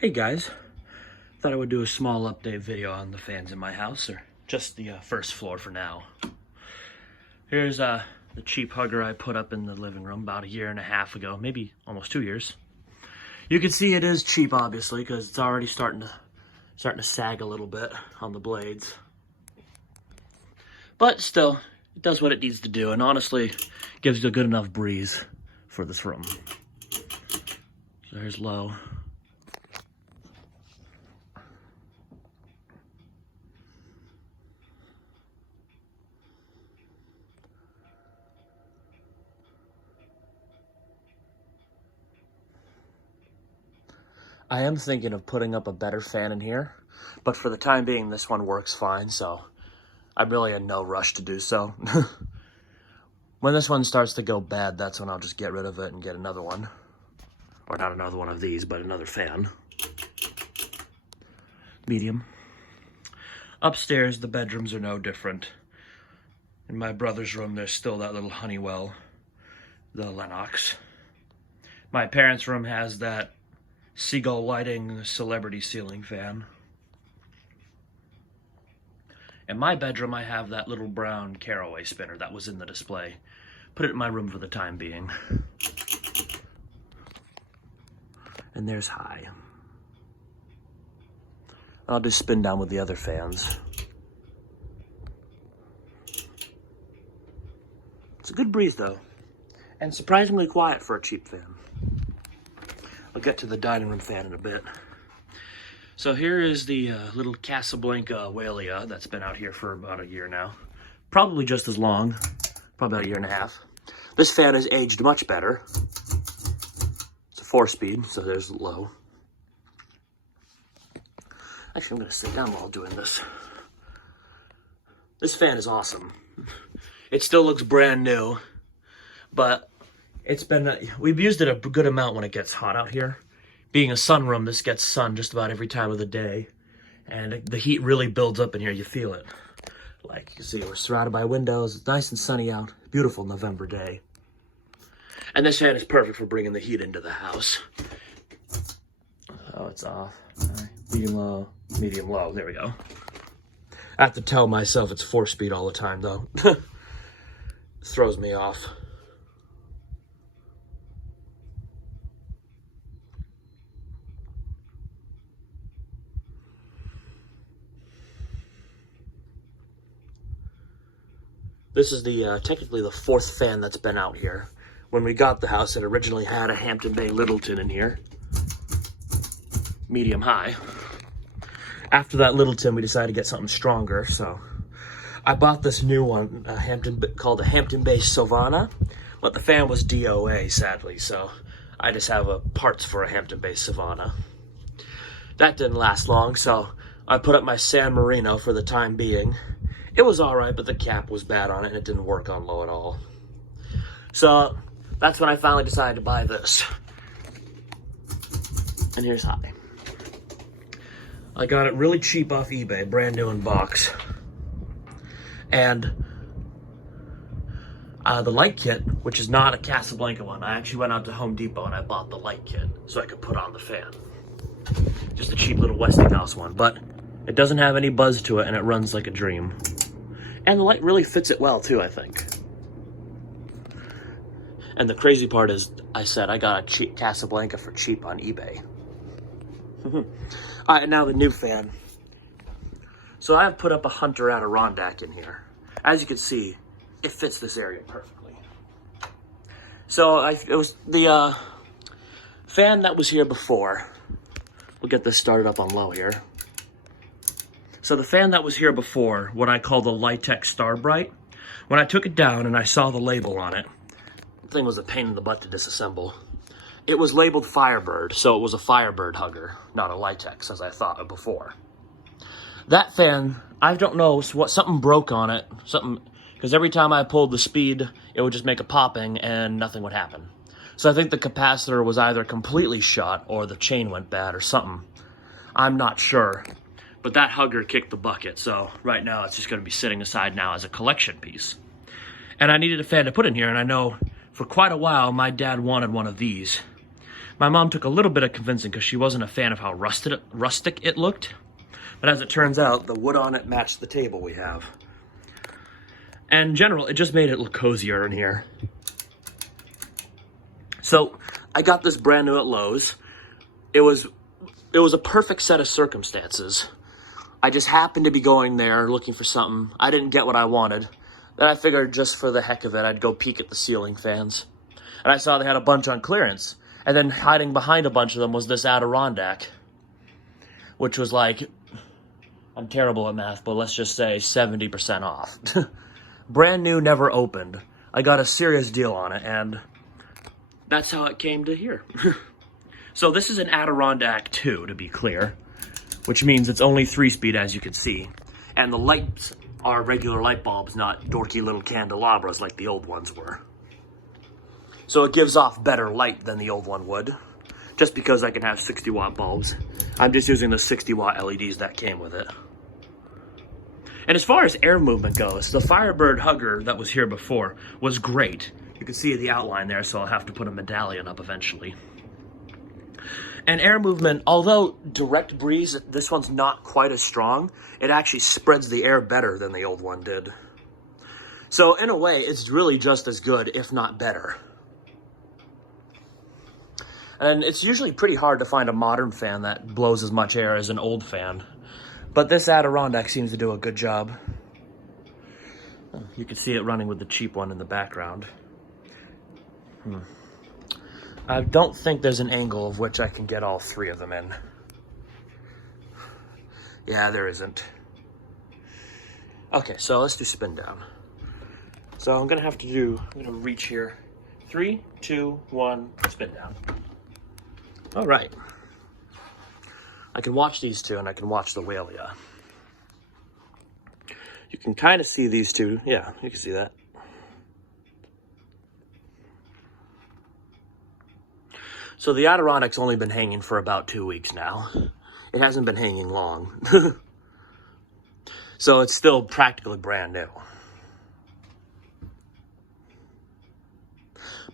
Hey guys, thought I would do a small update video on the fans in my house, or just the first floor for now. Here's the cheap hugger I put up in the living room about 1.5 years ago, maybe almost 2 years. You can see it is cheap, obviously, because it's already starting to sag a little bit on the blades. But still, it does what it needs to do, and honestly, gives you a good enough breeze for this room. So there's low. I am thinking of putting up a better fan in here, but for the time being, this one works fine, so I'm really in no rush to do so. When this one starts to go bad, that's when I'll just get rid of it and get another one. Or not another one of these, but another fan. Medium. Upstairs, the bedrooms are no different. In my brother's room, there's still that little Honeywell, the Lennox. My parents' room has that Seagull Lighting celebrity ceiling fan. In my bedroom, I have that little brown Caraway spinner that was in the display. Put it in my room for the time being. And there's high. I'll just spin down with the other fans. It's a good breeze though, and surprisingly quiet for a cheap fan. I'll get to the dining room fan in a bit. So here is the little Casablanca Walia that's been out here for about 1 year now. Probably just as long, probably about 1.5 years. This fan has aged much better. It's a 4-speed, so there's low. Actually, I'm gonna sit down while doing this. This fan is awesome. It still looks brand new, but it's been, we've used it a good amount when it gets hot out here. Being a sunroom, this gets sun just about every time of the day. And the heat really builds up in here, you feel it. Like you can see, we're surrounded by windows, it's nice and sunny out, beautiful November day. And this fan is perfect for bringing the heat into the house. Oh, it's off. Medium low, there we go. I have to tell myself it's 4-speed all the time though. Throws me off. This is the technically the 4th fan that's been out here. When we got the house, it originally had a Hampton Bay Littleton in here. Medium high. After that Littleton, we decided to get something stronger, so I bought this new one, called a Hampton Bay Savannah, but the fan was DOA, sadly, so I just have parts for a Hampton Bay Savannah. That didn't last long, so I put up my San Marino for the time being. It was alright, but the cap was bad on it, and it didn't work on low at all. So that's when I finally decided to buy this. And here's high. I got it really cheap off eBay, brand new in box. And the light kit, which is not a Casablanca one, I actually went out to Home Depot and I bought the light kit so I could put on the fan. Just a cheap little Westinghouse one, but it doesn't have any buzz to it and it runs like a dream. And the light really fits it well too, I think. And the crazy part is, I said I got a cheap Casablanca for cheap on eBay. Alright, now the new fan. So I've put up a Hunter Adirondack in here. As you can see, it fits this area perfectly. So it was the fan that was here before. We'll get this started up on low here. So the fan that was here before, what I call the Litec Starbright, when I took it down and I saw the label on it, the thing was a pain in the butt to disassemble. It was labeled Firebird, so it was a Firebird hugger, not a Litec, as I thought before. That fan, I don't know what, something broke on it, because every time I pulled the speed, it would just make a popping and nothing would happen. So I think the capacitor was either completely shot or the chain went bad or something. I'm not sure. But that hugger kicked the bucket, so right now it's just going to be sitting aside now as a collection piece. And I needed a fan to put in here, and I know for quite a while my dad wanted one of these. My mom took a little bit of convincing because she wasn't a fan of how rustic it looked. But as it turns out, the wood on it matched the table we have. And in general, it just made it look cozier in here. So I got this brand new at Lowe's. It was a perfect set of circumstances. I just happened to be going there looking for something. I didn't get what I wanted. Then I figured just for the heck of it, I'd go peek at the ceiling fans. And I saw they had a bunch on clearance. And then hiding behind a bunch of them was this Adirondack, which was like, I'm terrible at math, but let's just say 70% off. Brand new, never opened. I got a serious deal on it, and that's how it came to here. So this is an Adirondack 2, to be clear, which means it's only 3-speed, as you can see. And the lights are regular light bulbs, not dorky little candelabras like the old ones were. So it gives off better light than the old one would, just because I can have 60-watt bulbs. I'm just using the 60-watt LEDs that came with it. And as far as air movement goes, the Firebird Hugger that was here before was great. You can see the outline there, so I'll have to put a medallion up eventually. And air movement, although direct breeze, this one's not quite as strong. It actually spreads the air better than the old one did. So in a way, it's really just as good, if not better. And it's usually pretty hard to find a modern fan that blows as much air as an old fan. But this Adirondack seems to do a good job. You can see it running with the cheap one in the background. I don't think there's an angle of which I can get all 3 of them in. Yeah, there isn't. Okay, so let's do spin down. So I'm gonna reach here. 3, 2, 1, spin down. All right. I can watch these two, and I can watch the Walia. You can kind of see these two. Yeah, you can see that. So the Adirondack's only been hanging for about 2 weeks now. It hasn't been hanging long. So it's still practically brand new.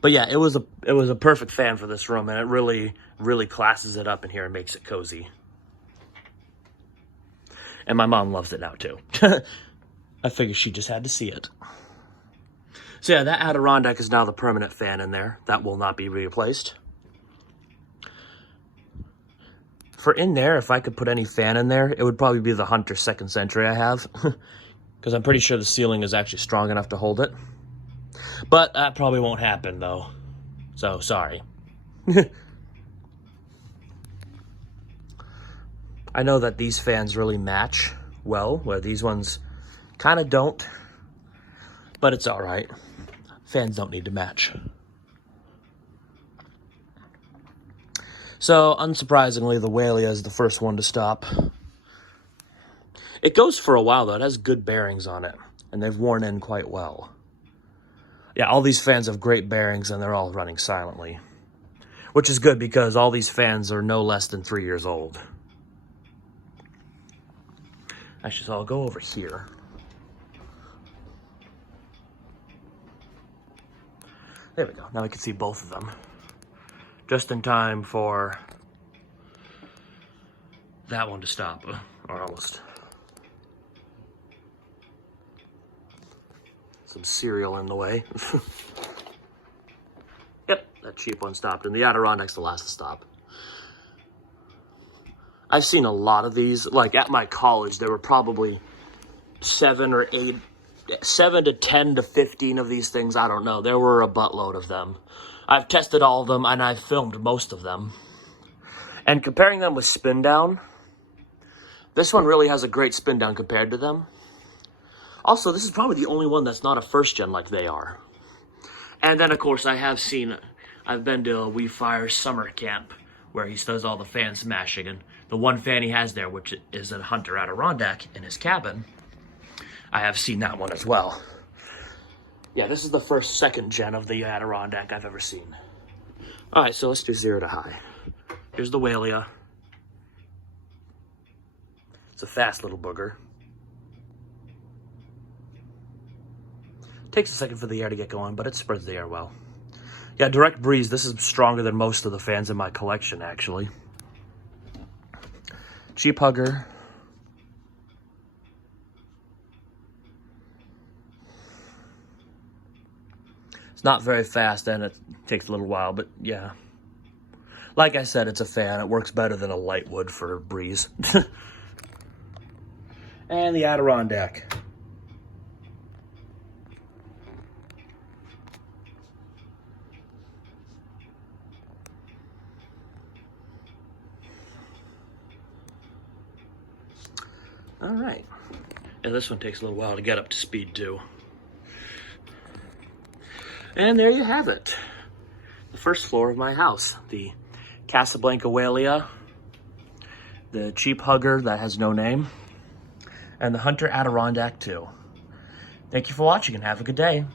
But yeah, it was a perfect fan for this room, and it really classes it up in here and makes it cozy. And my mom loves it now too. I figured she just had to see it. So yeah, that Adirondack is now the permanent fan in there. That will not be replaced. For in there, if I could put any fan in there, it would probably be the Hunter 2nd Century I have. Because I'm pretty sure the ceiling is actually strong enough to hold it. But that probably won't happen, though. So, sorry. I know that these fans really match well, where these ones kind of don't. But it's alright. Fans don't need to match. So, unsurprisingly, the Walia is the first one to stop. It goes for a while, though. It has good bearings on it, and they've worn in quite well. Yeah, all these fans have great bearings, and they're all running silently. Which is good, because all these fans are no less than 3 years old. Actually, so I'll go over here. There we go. Now we can see both of them. Just in time for that one to stop, or almost. Some cereal in the way. Yep, that cheap one stopped, and the Adirondack's the last to stop. I've seen a lot of these. Like at my college, there were probably 7 to 10 to 15 of these things. I don't know. There were a buttload of them. I've tested all of them, and I've filmed most of them. And comparing them with spin down, this one really has a great spin down compared to them. Also, this is probably the only one that's not a first gen like they are. And then, of course, I've been to WeFire's summer camp, where he does all the fan smashing, and the one fan he has there, which is a Hunter Adirondack in his cabin, I have seen that one as well. Yeah, this is the first 2nd gen of the Adirondack I've ever seen. Alright, so let's do 0 to high. Here's the Walia. It's a fast little booger. Takes a second for the air to get going, but it spreads the air well. Yeah, Direct Breeze. This is stronger than most of the fans in my collection, actually. Cheap Hugger. It's not very fast and it takes a little while, but yeah. Like I said, it's a fan. It works better than a Lightwood for Breeze. And the Adirondack. All right. Yeah, this one takes a little while to get up to speed too. And there you have it. The first floor of my house. The Casablanca Wailea, the Cheap Hugger that has no name, and the Hunter Adirondack 2. Thank you for watching and have a good day.